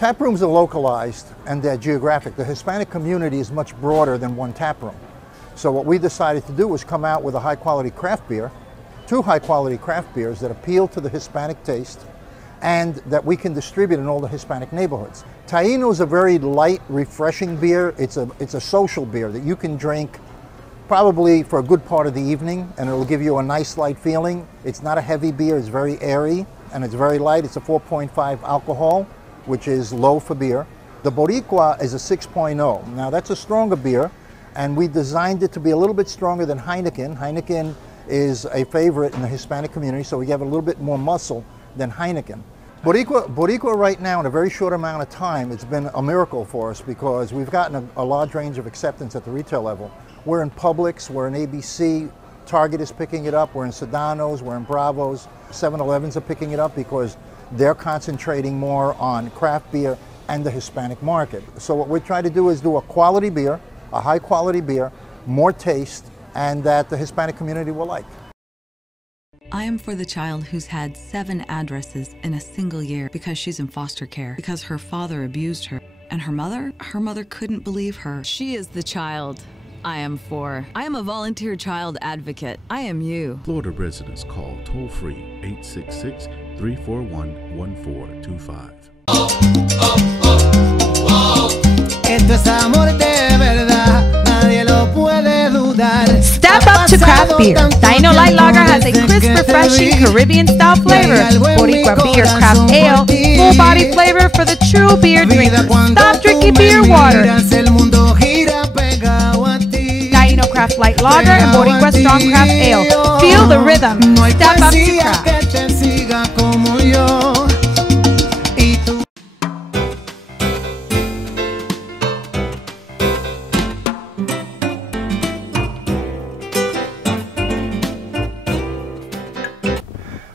Tap rooms are localized and they're geographic. The Hispanic community is much broader than one tap room. So what we decided to do was come out with a high-quality craft beer, two high-quality craft beers that appeal to the Hispanic taste and that we can distribute in all the Hispanic neighborhoods. Taino is a very light, refreshing beer. It's a social beer that you can drink probably for a good part of the evening, and it'll give you a nice light feeling. It's not a heavy beer, it's very airy, and it's very light. It's a 4.5 alcohol, which is low for beer. The Boricua is a 6.0. Now that's a stronger beer, and we designed it to be a little bit stronger than Heineken. Heineken is a favorite in the Hispanic community, so we have a little bit more muscle than Heineken. Boricua right now, in a very short amount of time, it's been a miracle for us because we've gotten a large range of acceptance at the retail level. We're in Publix, we're in ABC, Target is picking it up, we're in Sedano's, we're in Bravo's, 7-Elevens are picking it up because they're concentrating more on craft beer and the Hispanic market. So what we're trying to do is do a quality beer, a high quality beer, more taste, and that the Hispanic community will like. I am for the child who's had 7 addresses in a single year because she's in foster care, because her father abused her. And her mother couldn't believe her. She is the child I am for. I am a volunteer child advocate. I am you. Florida residents call toll-free 866-341-1425. Esto es amor de verdad, nadie lo puede dudar. Step up to craft beer. Taino Light Lager has a crisp, refreshing Caribbean-style flavor. Boricua Beer Craft Ale, full-body flavor for the true beer drinker. Stop drinking beer water. Taino Craft Light Lager and Boricua Strong Craft Ale. Feel the rhythm. Step up to craft.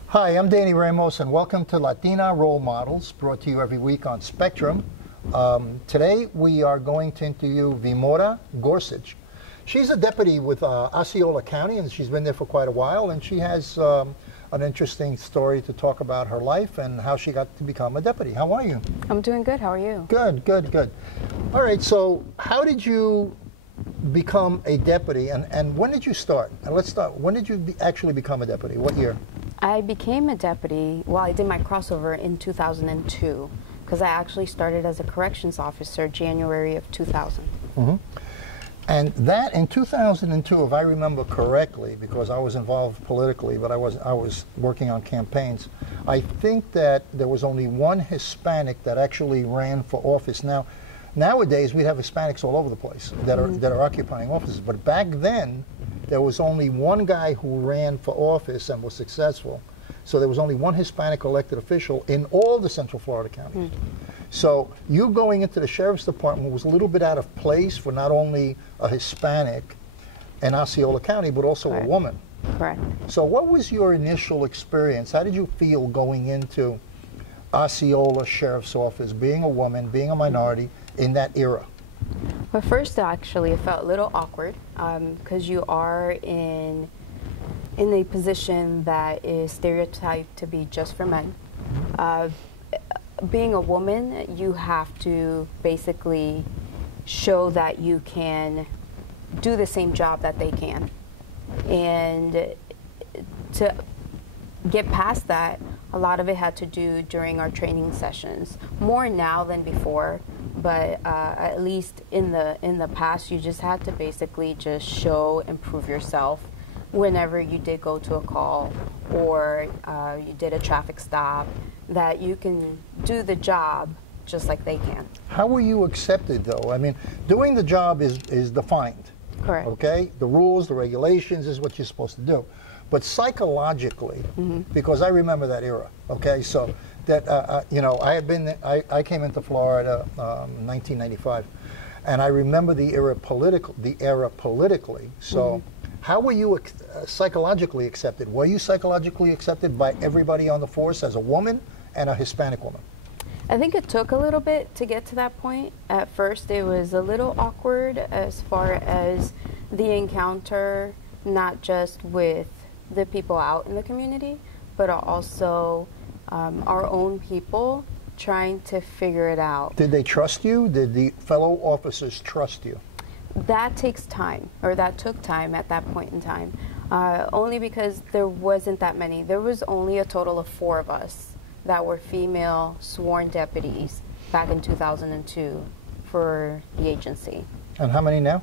Hi, I'm Danny Ramos, and welcome to Latina Role Models, brought to you every week on Spectrum. Today we are going to interview Vimora Gorsuch. She's a deputy with Osceola County, and she's been there for quite a while, and she has an interesting story to talk about her life and how she got to become a deputy. How are you? I'm doing good. How are you? Good, good, good. All right, so how did you become a deputy, and when did you start? And let's start. When did you actually become a deputy? What year? I became a deputy, well, I did my crossover in 2002, because I actually started as a corrections officer January of 2000. Mm-hmm. And that in 2002, if I remember correctly, because I was involved politically, but I was working on campaigns, I think that there was only one Hispanic that actually ran for office. Now, nowadays we have Hispanics all over the place that are occupying offices, but back then there was only one guy who ran for office and was successful. So there was only one Hispanic elected official in all the Central Florida counties. So you going into the Sheriff's Department was a little bit out of place for not only a Hispanic in Osceola County, but also a woman. Correct. So what was your initial experience? How did you feel going into Osceola Sheriff's Office, being a woman, being a minority in that era? Well, first, actually, it felt a little awkward because you are in a position that is stereotyped to be just for men. Being a woman, you have to basically show that you can do the same job that they can. And to get past that, a lot of it had to do during our training sessions. More now than before, but at least in the past, you just had to basically just show and prove yourself whenever you did go to a call or you did a traffic stop, that you can do the job just like they can. How were you accepted, though? I mean, doing the job is defined. Correct. Okay? The rules, the regulations is what you're supposed to do. But psychologically, because I remember that era, okay, so that, you know, I came into Florida in 1995, and I remember the era politically, so how were you psychologically accepted? Were you psychologically accepted by everybody on the force as a woman and a Hispanic woman? I think it took a little bit to get to that point. At first, it was a little awkward as far as the encounter, not just with the people out in the community, but also our own people trying to figure it out. Did they trust you? Did the fellow officers trust you? That takes time, or that took time at that point in time, only because there wasn't that many. There was only a total of 4 of us that were female sworn deputies back in 2002 for the agency. And how many now?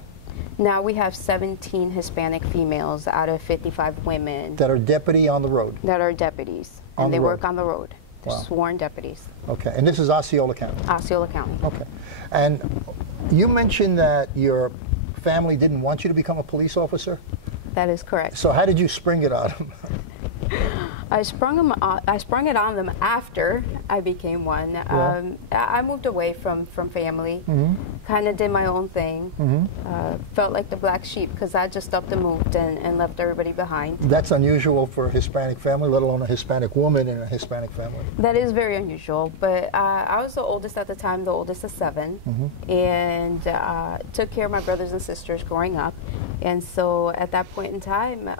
Now we have 17 Hispanic females out of 55 women That are deputy on the road? that are deputies, On and the they road. work on the road. They're Wow. sworn deputies. Okay, and this is Osceola County? Osceola County. Okay. And you mentioned that your family didn't want you to become a police officer? That is correct. So how did you spring it on them? I sprung it on them after I became one. Yeah. I moved away from family, kind of did my own thing. Felt like the black sheep because I just up and moved and left everybody behind. That's unusual for a Hispanic family, let alone a Hispanic woman in a Hispanic family. That is very unusual, but I was the oldest at the time, the oldest of 7, and took care of my brothers and sisters growing up. And so at that point in time,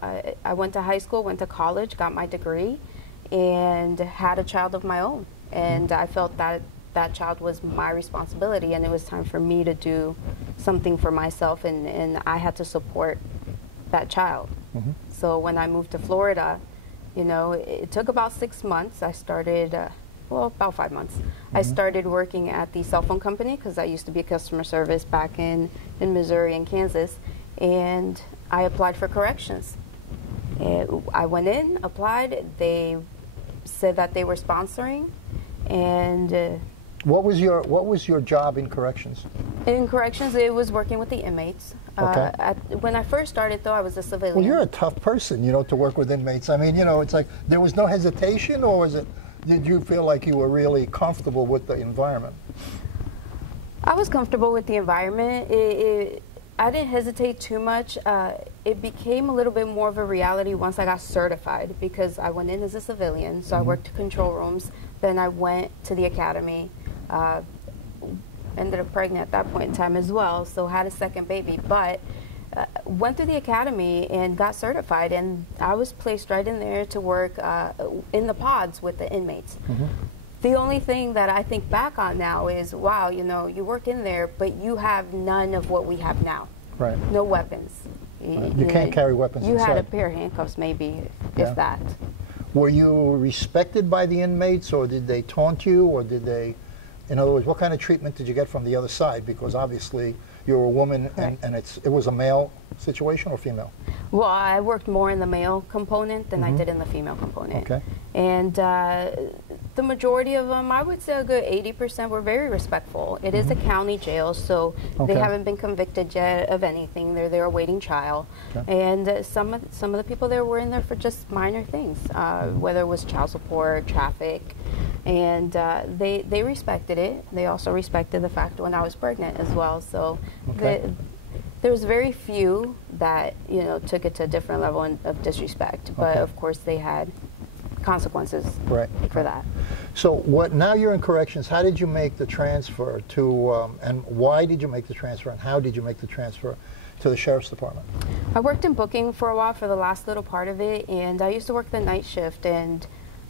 I went to high school, went to college, got my degree, and had a child of my own. And I felt that that child was my responsibility, and it was time for me to do something for myself, and I had to support that child. So when I moved to Florida, you know, it took about 6 months. I started, well, about 5 months. I started working at the cell phone company because I used to be a customer service back in Missouri and Kansas, and I applied for corrections. I went in, applied, they said that they were sponsoring, and What was your job in corrections? in corrections, it was working with the inmates. Okay. When I first started, though, I was a civilian. Well, you're a tough person, you know, to work with inmates. I mean, you know, it's like there was no hesitation, or did you feel like you were really comfortable with the environment? I was comfortable with the environment. I didn't hesitate too much. It became a little bit more of a reality once I got certified, because I went in as a civilian, so I worked control rooms. Then I went to the academy, ended up pregnant at that point in time as well, so had a second baby. But went through the academy and got certified, and I was placed right in there to work in the pods with the inmates. The only thing that I think back on now is, wow, you know, you work in there, but you have none of what we have now. Right. No weapons. Right. You can't carry weapons You had inside. a pair of handcuffs, maybe, Yeah. if that. Were you respected by the inmates, or did they taunt you, or did they, in other words, what kind of treatment did you get from the other side? Because obviously you're a woman, and it was a male situation or female? Well, I worked more in the male component than I did in the female component. Okay. And the majority of them, I would say a good 80%, were very respectful. It is a county jail, so they Okay. haven't been convicted yet of anything. They're there awaiting trial. Okay. And some of the people there were in there for just minor things, whether it was child support, traffic, and they respected it. They also respected the fact when I was pregnant as well. So Okay. there was very few that, you know, took it to a different level of disrespect. But Okay. of course, they had consequences Right. for that. So now you're in corrections. How did you make the transfer to, and why did you make the transfer, and how did you make the transfer to the Sheriff's Department? I worked in booking for a while for the last little part of it, and I used to work the night shift, and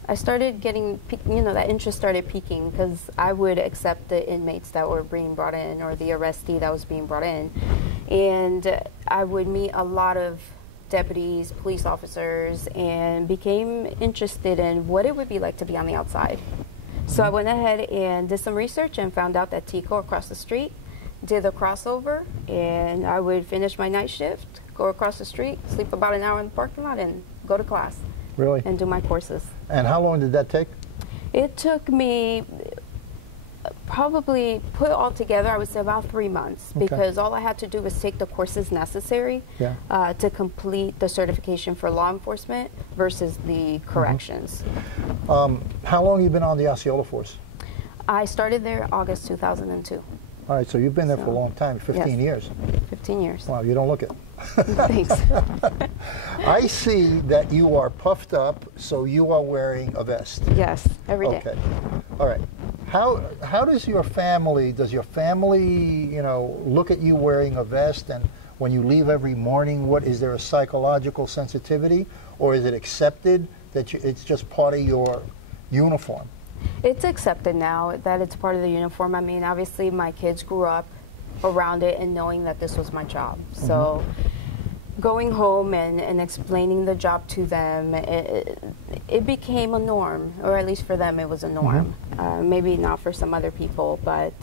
I started getting, you know, that interest started peaking because I would accept the inmates that were being brought in, or the arrestee that was being brought in, and I would meet a lot of deputies, police officers, and became interested in what it would be like to be on the outside. So I went ahead and did some research and found out that Tico across the street did the crossover, and I would finish my night shift, go across the street, sleep about an hour in the parking lot, and go to class Really? and do my courses. And how long did that take? It took me probably, put all together, I would say about 3 months, Okay. because all I had to do was take the courses necessary Yeah. to complete the certification for law enforcement versus the corrections. How long have you been on the Osceola force? I started there August 2002, All right, so you've been there for a So, long time, 15 years. 15 years. Wow, you don't look it. Thanks. I see that you are puffed up, so you are wearing a vest. Yes, every day. Okay. All right. How does your family, you know, look at you wearing a vest, and when you leave every morning, is there a psychological sensitivity, or is it accepted that it's just part of your uniform? It's accepted now that it's part of the uniform. I mean, obviously my kids grew up around it and knowing that this was my job. So going home and explaining the job to them, it became a norm, or at least for them it was a norm. Maybe not for some other people, but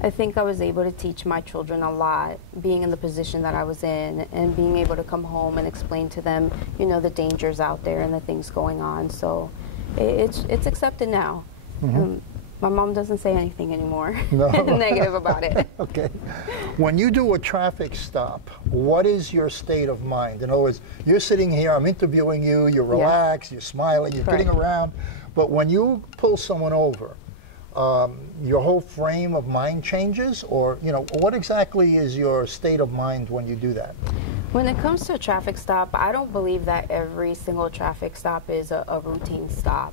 I think I was able to teach my children a lot, being in the position that I was in, and being able to come home and explain to them, you know, the dangers out there and the things going on. So it's accepted now. My mom doesn't say anything anymore negative about it. Okay. When you do a traffic stop, what is your state of mind? In other words, you're sitting here, I'm interviewing you, you're relaxed, you're smiling, you're kidding around, but when you pull someone over, your whole frame of mind changes, or, you know, what exactly is your state of mind when you do that? When it comes to a traffic stop, I don't believe that every single traffic stop is a routine stop.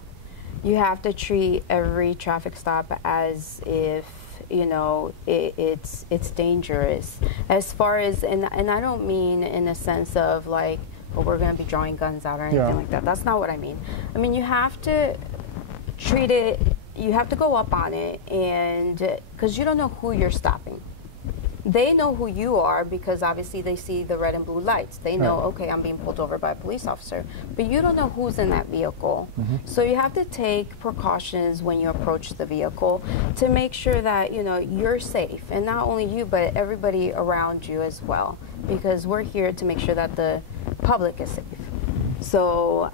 You have to treat every traffic stop as if, you know, it's dangerous. As far as, and I don't mean in the sense of like, oh, we're going to be drawing guns out or anything like that. That's not what I mean. I mean, you have to treat it, you have to go up on it, and because you don't know who you're stopping. They know who you are because obviously they see the red and blue lights. They know, okay, I'm being pulled over by a police officer, but you don't know who's in that vehicle. So you have to take precautions when you approach the vehicle to make sure that, you know, you're safe, and not only you, but everybody around you as well, because we're here to make sure that the public is safe. So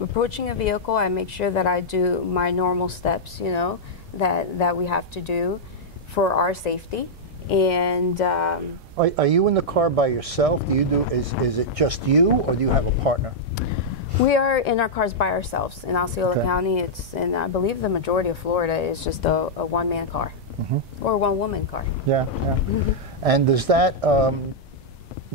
approaching a vehicle, I make sure that I do my normal steps, you know, that we have to do for our safety. And are you in the car by yourself? Do you do, is it just you, or do you have a partner? We are in our cars by ourselves. In Osceola County, it's, and I believe the majority of Florida is just a one-man car or one-woman car. Yeah. And does that,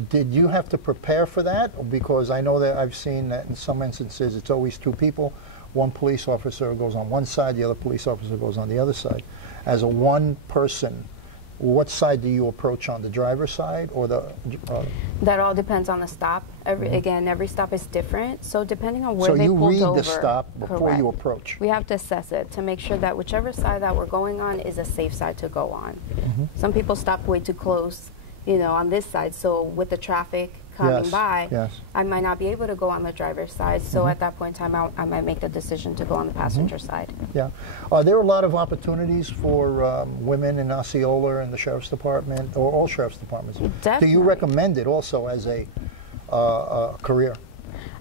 did you have to prepare for that? Because I know that I've seen that in some instances it's always two people. One police officer goes on one side, the other police officer goes on the other side. As a one person, what side do you approach on, the driver's side or the... That all depends on the stop. Again, every stop is different. So depending on where they pulled over... So you read the stop before you approach? We have to assess it to make sure that whichever side that we're going on is a safe side to go on. Some people stop way too close, you know, on this side. So with the traffic coming by, I might not be able to go on the driver's side. So at that point in time, I might make the decision to go on the passenger side. Yeah. Are there a lot of opportunities for women in Osceola and the Sheriff's Department, or all Sheriff's Departments? Definitely. Do you recommend it also as a career?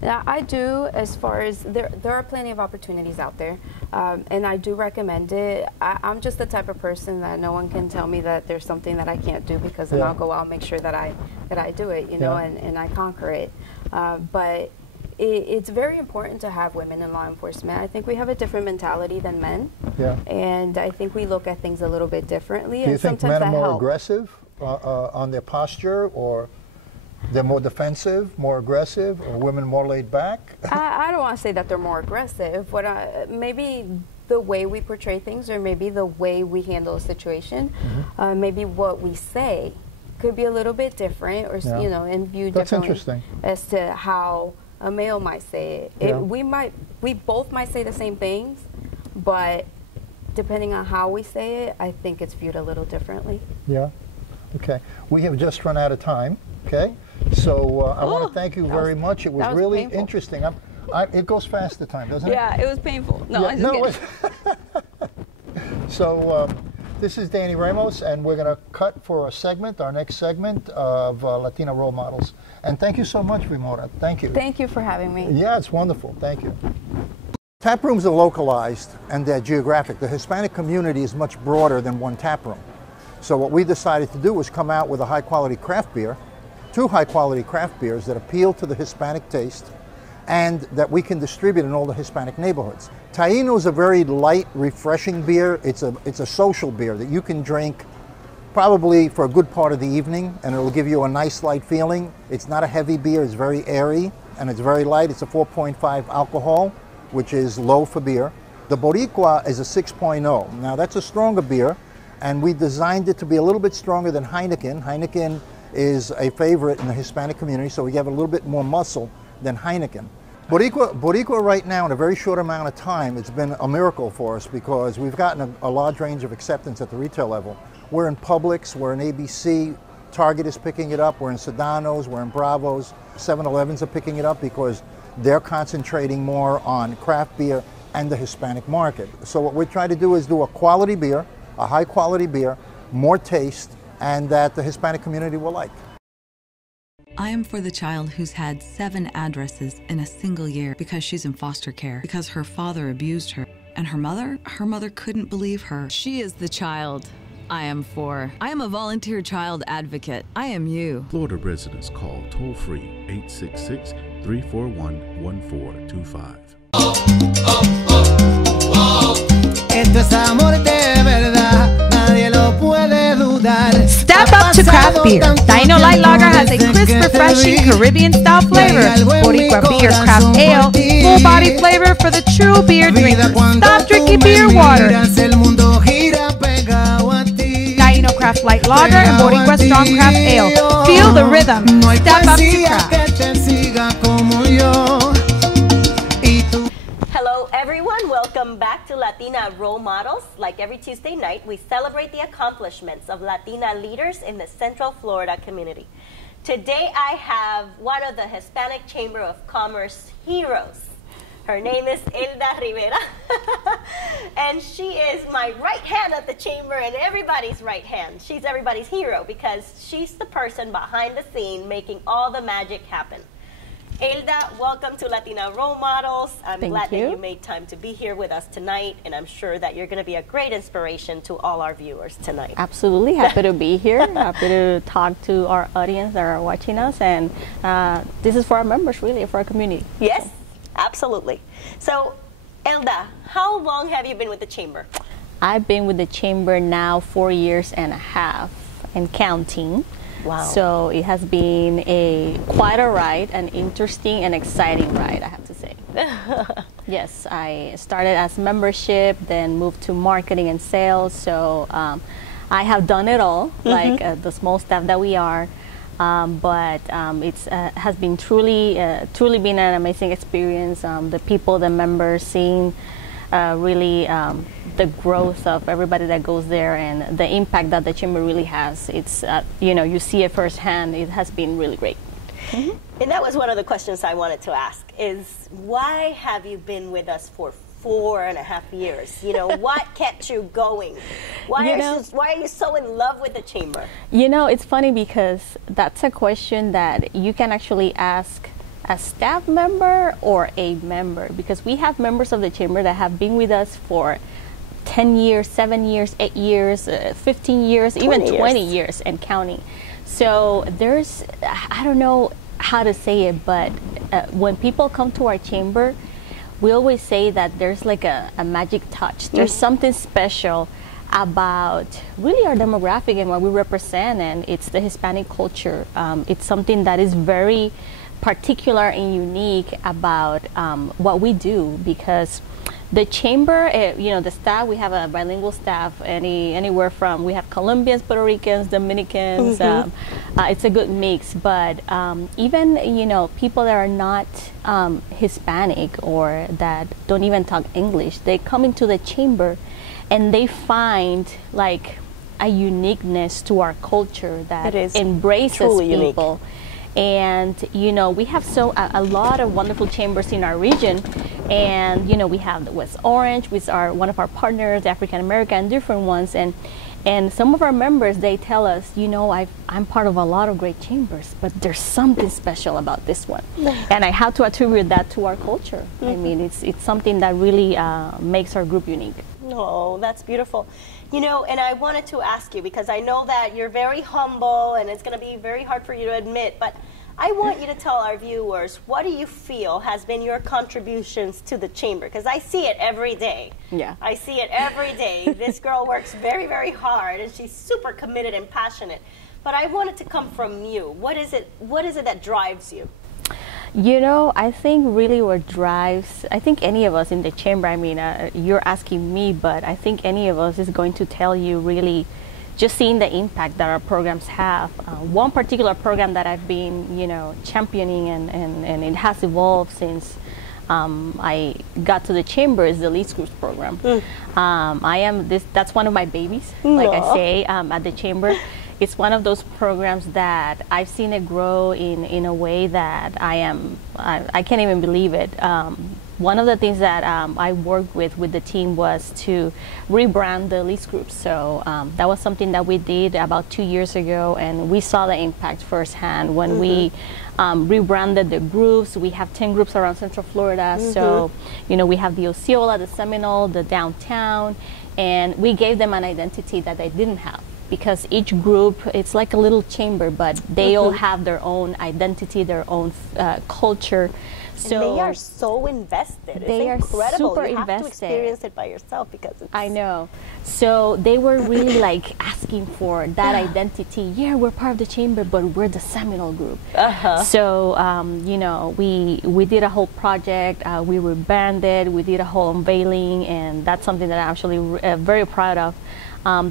Yeah, I do, as far as there are plenty of opportunities out there, and I do recommend it. I'm just the type of person that no one can tell me that there's something that I can't do, because then I'll go out and make sure that I do it, you know, and I conquer it. But it's very important to have women in law enforcement. I think we have a different mentality than men, and I think we look at things a little bit differently. Do you think men are more aggressive on their posture, or they're more defensive, more aggressive, or women more laid back? I don't want to say that they're more aggressive. Maybe the way we portray things, or maybe the way we handle a situation, maybe what we say could be a little bit different, or you know, and viewed differently as to how a male might say it. We both might say the same things, but depending on how we say it, I think it's viewed a little differently. Yeah. Okay. We have just run out of time. Okay. So I want to thank you very much. It was really interesting. It goes fast the time, doesn't it? Yeah, it was painful. No, I just So this is Danny Ramos, and we're going to cut for a segment, our next segment of Latina Role Models. And thank you so much, Ramona. Thank you. Thank you for having me. Yeah, it's wonderful. Thank you. Tap rooms are localized and they're geographic. The Hispanic community is much broader than one tap room. So what we decided to do was come out with a high-quality craft beer, 2 high-quality craft beers that appeal to the Hispanic taste and that we can distribute in all the Hispanic neighborhoods. Taino is a very light, refreshing beer. It's a social beer that you can drink probably for a good part of the evening, and it'll give you a nice light feeling. It's not a heavy beer. It's very airy, and it's very light. It's a 4.5 alcohol, which is low for beer. The Boricua is a 6.0. Now, that's a stronger beer, and we designed it to be a little bit stronger than Heineken. Heineken is a favorite in the Hispanic community, so we have a little bit more muscle than Heineken. Boricua right now, in a very short amount of time, it's been a miracle for us because we've gotten a large range of acceptance at the retail level. We're in Publix, we're in ABC, Target is picking it up, we're in Sedano's, we're in Bravo's, 7-Elevens are picking it up because they're concentrating more on craft beer and the Hispanic market. So what we're trying to do is do a quality beer, a high quality beer, more taste, and that the Hispanic community will like. I am for the child who's had 7 addresses in a single year because she's in foster care, because her father abused her. And her mother couldn't believe her. She is the child I am for. I am a volunteer child advocate. I am you. Florida residents call toll-free 866-341-1425. Esto es amor de verdad, nadie lo puede dudar. Step up to craft beer. Dino Light Lager has a crisp, refreshing Caribbean-style flavor. Boricua Beer Craft Ale, full-body flavor for the true beer drinker. Stop drinking beer water. Dino Craft Light Lager and Boricua Strong Craft Ale. Feel the rhythm. Step up to craft. Hello everyone, welcome back to Latina Role Models. Like every Tuesday night, we celebrate the accomplishments of Latina leaders in the Central Florida community. Today I have one of the Hispanic Chamber of Commerce heroes. Her name is Elda Rivera, and she is my right hand at the chamber and everybody's right hand. She's everybody's hero because she's the person behind the scene making all the magic happen. Elda, welcome to Latina Role Models. I'm glad that you made time to be here with us tonight, and I'm sure that you're going to be a great inspiration to all our viewers tonight. Absolutely. Happy to be here. Happy to talk to our audience that are watching us, and this is for our members, really, for our community. Yes, absolutely. So, Elda, how long have you been with the Chamber? I've been with the Chamber now 4 years and a half and counting. Wow. So it has been quite a ride, an interesting and exciting ride, I have to say. Yes, I started as membership, then moved to marketing and sales. So I have done it all, like the small staff that we are. But it has been truly been an amazing experience. The people, the members, seeing really the growth of everybody that goes there and the impact that the chamber really has. It's you see it firsthand. It has been really great. And that was one of the questions I wanted to ask is why have you been with us for 4.5 years? You know, what kept you going? Why are you so in love with the chamber? You know, it's funny because that's a question that you can actually ask a staff member or a member, because we have members of the chamber that have been with us for 10 years, 7 years, 8 years, 15 years, even 20 years and counting. So there's, I don't know how to say it, but when people come to our chamber, we always say that there's like a magic touch. There's something special about really our demographic and what we represent, and it's the Hispanic culture. It's something that is very particular and unique about what we do, because the chamber, the staff, we have a bilingual staff, anywhere from, we have Colombians, Puerto Ricans, Dominicans, it's a good mix, but even, people that are not Hispanic or that don't even talk English, they come into the chamber and they find like a uniqueness to our culture that embraces people. And we have a lot of wonderful chambers in our region, and we have the West Orange, which are one of our partners, African American, different ones, and some of our members, they tell us, I'm part of a lot of great chambers, but there's something special about this one, and I have to attribute that to our culture. I mean, it's something that really makes our group unique. Oh, that's beautiful. And I wanted to ask you, because I know that you're very humble and it's going to be very hard for you to admit, but I want you to tell our viewers, what do you feel has been your contributions to the chamber? Because I see it every day. Yeah. I see it every day. This girl works very, very hard, and she's super committed and passionate. But I want it to come from you. What is it that drives you? I think really what drives, I think any of us in the chamber, I mean, you're asking me, but I think any of us is going to tell you really just seeing the impact that our programs have. One particular program that I've been, championing and it has evolved since I got to the chamber is the Leads Groups program. That's one of my babies, like I say, at the chamber. It's one of those programs that I've seen it grow in a way that I can't even believe it. One of the things that I worked with the team was to rebrand the Leads Groups. So that was something that we did about 2 years ago, and we saw the impact firsthand when we rebranded the groups. We have 10 groups around Central Florida. So, we have the Osceola, the Seminole, the downtown, and we gave them an identity that they didn't have. Because each group, it's like a little chamber, but they all have their own identity, their own culture. So and they are so invested. They are incredible. super you have invested. to experience it by yourself because it's... I know. So they were really like asking for that identity. Yeah, we're part of the chamber, but we're the Seminole group. So we did a whole project. We rebranded. We did a whole unveiling, and that's something that I'm actually very proud of.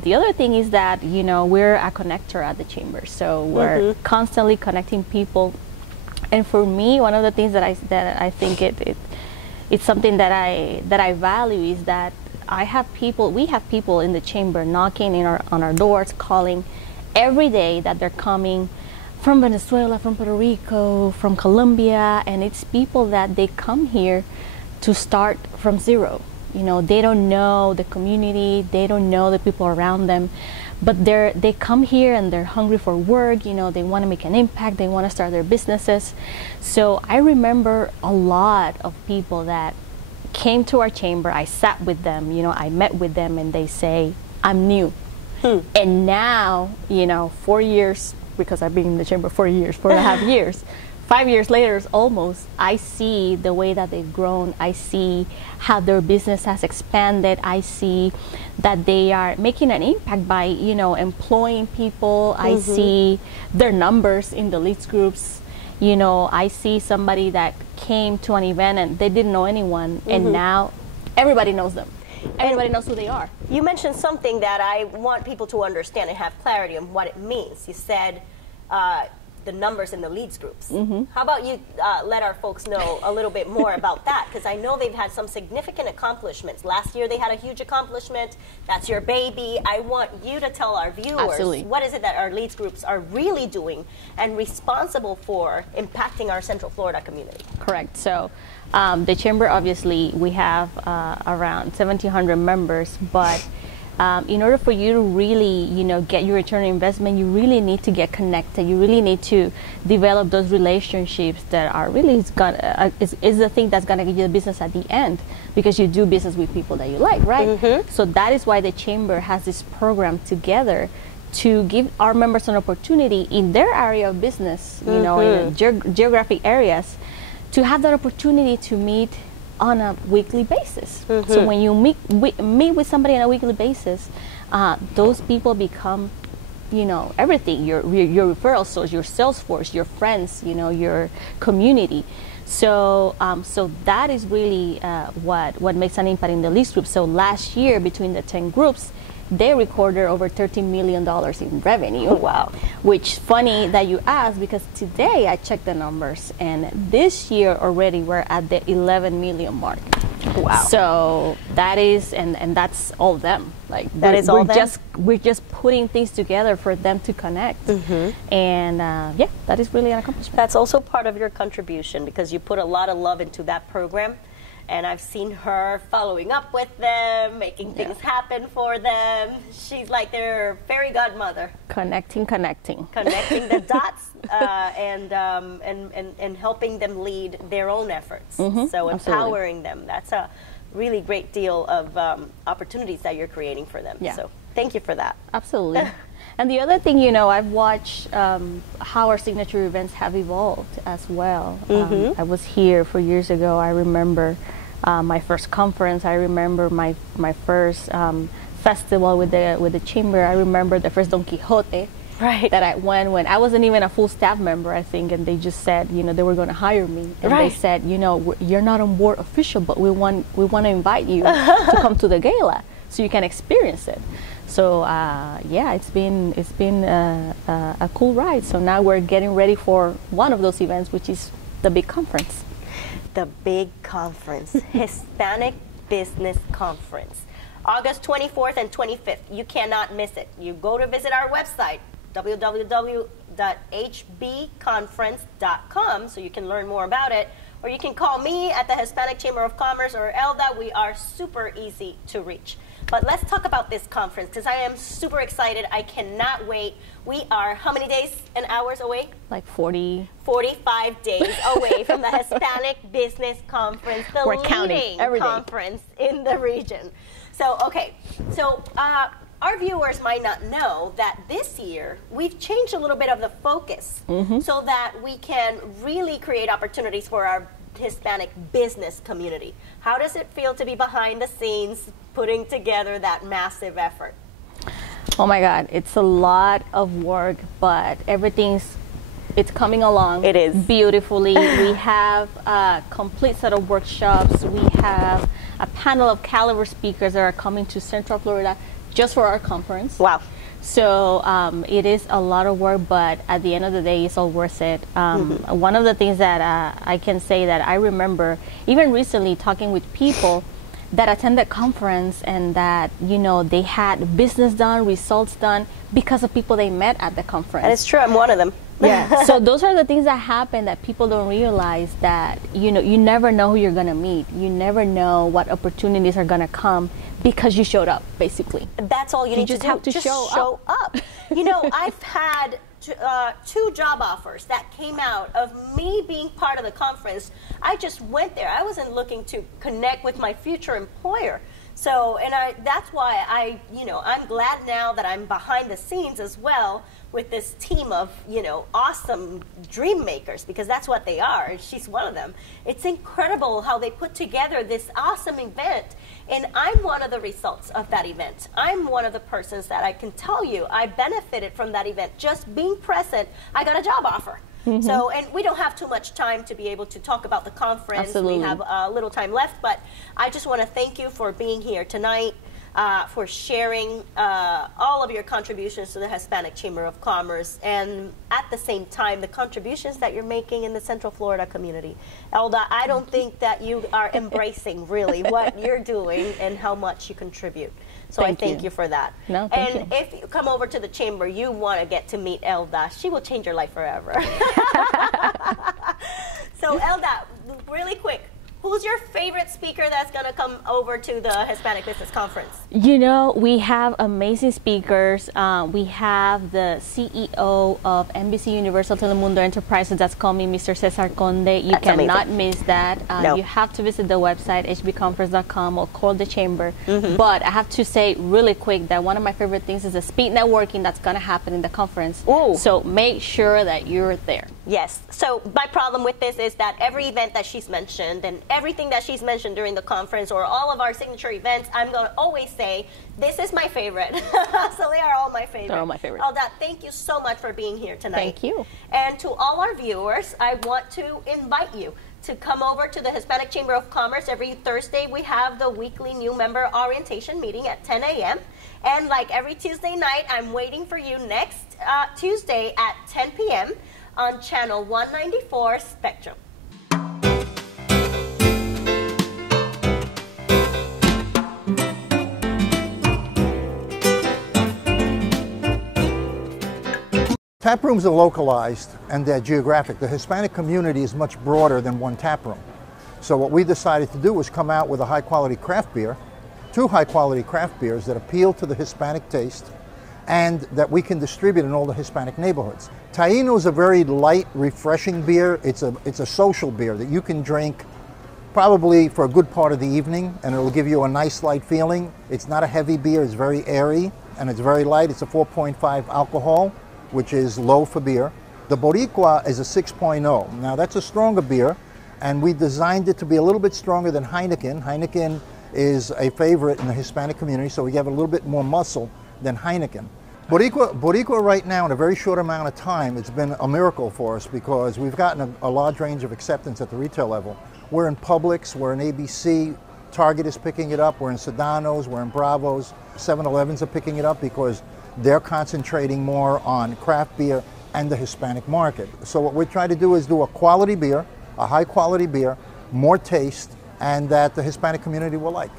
The other thing is that, we're a connector at the chamber. So we're constantly connecting people. And for me, one of the things that I think it's something that I value is that we have people in the chamber knocking on our doors, calling every day that they're coming from Venezuela, from Puerto Rico, from Colombia, and it's people that they come here to start from zero. They don't know the community, they don't know the people around them, but they come here and they're hungry for work. They want to make an impact, they want to start their businesses. So I remember a lot of people that came to our chamber. I sat with them, I met with them, and they say, I'm new. And now, 4 years, because I've been in the chamber 4.5 years, 5 years later, almost, I see the way that they've grown. I see how their business has expanded. I see that they are making an impact by, employing people. I see their numbers in the Leads Groups. I see somebody that came to an event and they didn't know anyone, and now everybody knows them. Everybody knows who they are. You mentioned something that I want people to understand and have clarity on what it means. You said the numbers in the Leads Groups. How about you let our folks know a little bit more about that? Because I know they've had some significant accomplishments. Last year they had a huge accomplishment. That's your baby. I want you to tell our viewers what is it that our Leads Groups are really doing and responsible for impacting our Central Florida community. Correct. So the chamber, obviously, we have around 1,700 members, but in order for you to really, get your return on investment, you really need to get connected. You really need to develop those relationships that are really is the thing that's gonna give you the business at the end, because you do business with people that you like, right? So that is why the chamber has this program together to give our members an opportunity in their area of business, in the geographic areas, to have that opportunity to meet on a weekly basis. So when you meet with somebody on a weekly basis, those people become, everything. Your referral source, your sales force, your friends, your community. So so that is really what makes an impact in the Leads Group. So last year, between the 10 groups, they recorded over $13 million in revenue. Wow. Which funny that you asked, because today I checked the numbers, and this year already we're at the 11 million mark. Wow. So that is, and that's all them. Like that is all them? We're just putting things together for them to connect. And yeah, that is really an accomplishment. That's also part of your contribution, because you put a lot of love into that program. And I've seen her following up with them, making things happen for them. She's like their fairy godmother. Connecting the dots, and helping them lead their own efforts. So empowering them. That's a really great deal of opportunities that you're creating for them. So thank you for that. Absolutely. And the other thing, I've watched how our signature events have evolved as well. I was here 4 years ago. I remember my first conference. I remember my first festival with the chamber. I remember the first Don Quixote that I went when I wasn't even a full staff member, I think, and they just said, they were going to hire me, and they said, you're not on board official, but we want to invite you to come to the gala so you can experience it. So yeah, it's been a cool ride. So now we're getting ready for one of those events, which is the big conference. the big conference, Hispanic Business Conference, August 24th and 25th. You cannot miss it. You go to visit our website, www.hbconference.com, so you can learn more about it. Or you can call me at the Hispanic Chamber of Commerce or Elda. We are super easy to reach. But let's talk about this conference because I am super excited. I cannot wait. We are how many days and hours away? Like 45 days away from the Hispanic Business Conference, the leading conference in the region. So, okay. So, our viewers might not know that this year we've changed a little bit of the focus so that we can really create opportunities for our Hispanic business community. How does it feel to be behind the scenes putting together that massive effort? Oh my God, it's a lot of work, but it's coming along. It is. Beautifully. We have a complete set of workshops. We have a panel of caliber speakers that are coming to Central Florida just for our conference. Wow. So it is a lot of work, but at the end of the day, it's all worth it. One of the things that I can say that I remember, even recently talking with people that attended conference and that, you know, they had business done, results done because of people they met at the conference. And it's true, I'm one of them. Yeah. So those are the things that happen that people don't realize, that, you know, you never know who you're going to meet. You never know what opportunities are going to come because you showed up, basically. That's all you need to do. Just have to show up. You know, I've had 2 job offers that came out of me being part of the conference. I just went there. I wasn't looking to connect with my future employer. So, and that's why I'm glad now that I'm behind the scenes as well with this team of, you know, awesome dream makers, because that's what they are, and she's one of them. It's incredible how they put together this awesome event, and I'm one of the results of that event. I'm one of the persons that I can tell you I benefited from that event. Just being present, I got a job offer. So, and we don't have too much time to be able to talk about the conference. Absolutely. We have a little time left, but I just want to thank you for being here tonight, for sharing all of your contributions to the Hispanic Chamber of Commerce, and at the same time, the contributions that you're making in the Central Florida community. Elda, I don't think that you are embracing really what you're doing and how much you contribute. So I thank you for that. No, thank and you. if you come over to the chamber, you want to get to meet Elda. She will change your life forever. So Elda, really quick, who's your favorite speaker that's going to come over to the Hispanic Business Conference? You know, we have amazing speakers. We have the CEO of NBC Universal Telemundo Enterprises that's coming, Mr. Cesar Conde. You cannot miss that. No. You have to visit the website, hbconference.com, or call the chamber. But I have to say really quick that one of my favorite things is the speed networking that's going to happen in the conference. Ooh. So make sure that you're there. Yes. So my problem with this is that every event that she's mentioned and everything that she's mentioned during the conference or all of our signature events, I'm going to always say, this is my favorite. So they are all my favorite. They're all my favorite. Elda, thank you so much for being here tonight. Thank you. And to all our viewers, I want to invite you to come over to the Hispanic Chamber of Commerce. Every Thursday, we have the weekly new member orientation meeting at 10 a.m. And like every Tuesday night, I'm waiting for you next Tuesday at 10 p.m. on channel 194 Spectrum. Tap rooms are localized and they're geographic. The Hispanic community is much broader than one tap room. So what we decided to do was come out with a high-quality craft beer, 2 high-quality craft beers that appeal to the Hispanic taste and that we can distribute in all the Hispanic neighborhoods. Taino is a very light, refreshing beer. It's a social beer that you can drink probably for a good part of the evening, and it'll give you a nice light feeling. It's not a heavy beer, it's very airy, and it's very light. It's a 4.5 alcohol, which is low for beer. The Boricua is a 6.0. Now that's a stronger beer, and we designed it to be a little bit stronger than Heineken. Heineken is a favorite in the Hispanic community, so we have a little bit more muscle than Heineken. Boricua right now, in a very short amount of time, it's been a miracle for us because we've gotten a large range of acceptance at the retail level. We're in Publix, we're in ABC, Target is picking it up, we're in Sedano's, we're in Bravo's, 7-Elevens are picking it up because they're concentrating more on craft beer and the Hispanic market. So what we're trying to do is do a quality beer, a high quality beer, more taste, and that the Hispanic community will like.